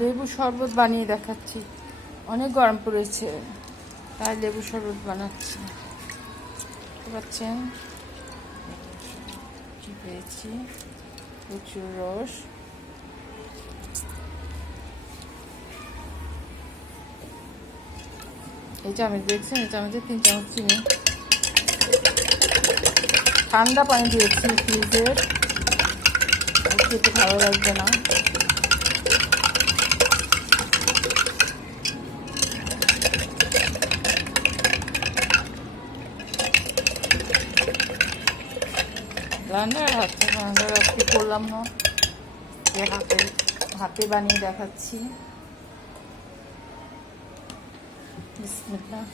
লেবু শরবত বানিয়ে দেখাচ্ছি। অনেক গরম পড়েছে, তাই লেবু শরবত বানাচ্ছি। বুঝতে পারছেন? পেয়েছি প্রচুর রস। এই চামচ দেখছেন, এই চামচে 3 চামচ চিনি। ঠান্ডা পানি দিয়েছি ফ্রিজের, খেতে ভালো লাগবে না। ব্লেন্ডার আজকে করলাম না, হাতে বানিয়ে দেখাচ্ছি। বিসমিল্লাহ।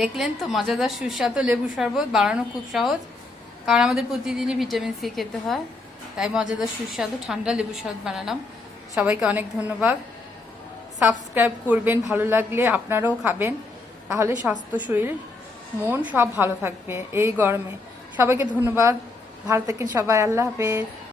দেখলেন তো, মজাদার সুস্বাদু লেবু শরবত বানানো খুব সহজ, কারণ আমাদের প্রতিদিনই ভিটামিন সি খেতে হয়। তাই মজাদার সুস্বাদু ঠান্ডা লেবু শরবত বানালাম। সবাইকে অনেক ধন্যবাদ। সাবস্ক্রাইব করবেন, ভালো লাগলে আপনারাও খাবেন, তাহলে স্বাস্থ্য, শরীর, মন সব ভালো থাকবে এই গরমে। সবাইকে ধন্যবাদ, ভালো থাকেন সবাই, আল্লাহ হাফেজ।